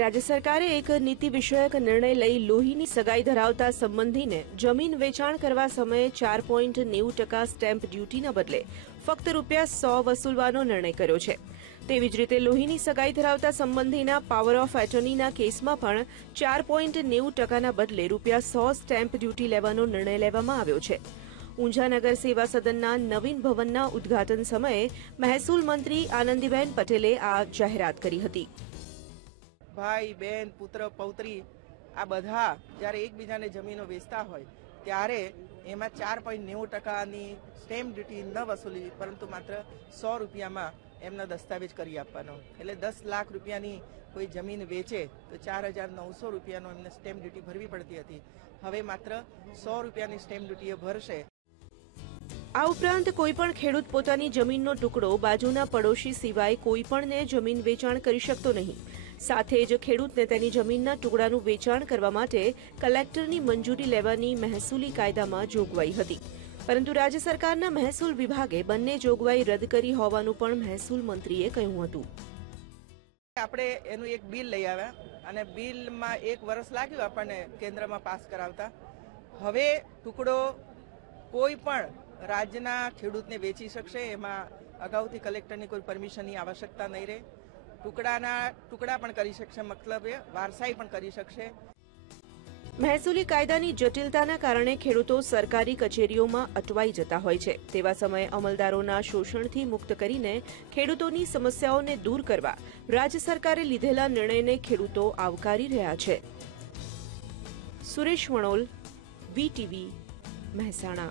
રાજ્ય સરકારે એક નીતિ વિષયક નિર્ણય લઈ લોહીની સગાઈ ધરાવતા સંબંધીને જમીન વેચાણ કરવા સમયે ચાર પોઈન્ટ નેવું ટકા સ્ટેમ્પ ડ્યુટીના બદલે ફક્ત રૂપિયા સો વસૂલવાનો નિર્ણય કર્યો છે. તેવી જ રીતે લોહીની સગાઈ ધરાવતા સંબંધીના પાવર ઓફ એટર્નીના કેસમાં પણ ચાર પોઈન્ટ નેવું ટકાના બદલે રૂપિયા સો સ્ટેમ્પ ડ્યુટી લેવાનો નિર્ણય લેવામાં આવ્યો છે. ઊંઝાનગર સેવા સદનના નવીન ભવનના ઉદ્ઘાટન સમયે મહેસૂલ મંત્રી આનંદીબેન પટેલે આ જાહેરાત કરી હતી. ભાઈ, બેન, પુત્ર, પૌત્રી આ બધા જ્યારે એકબીજાને જમીનો વેચતા હોય ત્યારે એમાં ચાર પોઈન્ટ નેવું ટકાની સ્ટેમ્પ ડ્યુટી ન વસૂલી પરંતુ માત્ર સો રૂપિયામાં એમનો દસ્તાવેજ કરી આપવાનો. એટલે દસ લાખ રૂપિયાની કોઈ જમીન વેચે તો ચાર હજાર નવસો રૂપિયાનો એમને સ્ટેમ્પ ડ્યુટી ભરવી પડતી હતી. હવે માત્ર સો રૂપિયાની સ્ટેમ્પ ડ્યુટી એ ભરશે. આ ઉપરાંત કોઈપણ ખેડૂત પોતાની જમીનનો ટુકડો બાજુના પડોશી સિવાય કોઈપણને જમીન વેચાણ કરી શકતો નહીં. સાથે જ ખેડૂતને તેની જમીનના ટુકડાનું વેચાણ કરવા માટે કલેક્ટરની મંજૂરી લેવાની મહેસૂલી કાયદામાં જોગવાઈ હતી. પરંતુ રાજ્ય સરકારના મહેસૂલ વિભાગે બંને જોગવાઈ રદ કરી હોવાનું પણ મહેસૂલ મંત્રીએ કહ્યું હતું. આપણે એનું એક બિલ લઈ આવ્યા અને બિલમાં એક વર્ષ લાગ્યું આપણને કેન્દ્રમાં પાસ કરાવતા. હવે ટુકડો કોઈ પણ રાજ્યના ખેડૂતને વેચી શકશે, એમાં અગાઉથી કલેક્ટરની કોઈ પરમિશનની આવશ્યકતા નહીં રહે. ટુકડાના ટુકડા પણ કરી શકશે, મતલબ વારસાઈ પણ કરી શકશે. મહેસૂલી કાયદાની જટિલતાના કારણે ખેડૂતો સરકારી કચેરીઓમાં અટવાઈ જતા હોય છે. તેવા સમયે અમલદારોના શોષણથી મુક્ત કરીને ખેડૂતોની સમસ્યાઓને દૂર કરવા રાજ્ય સરકારે લીધેલા નિર્ણયને ખેડૂતો આવકારી રહ્યા છે. સુરેશ વણોલ વીટીવી મહેસાણા.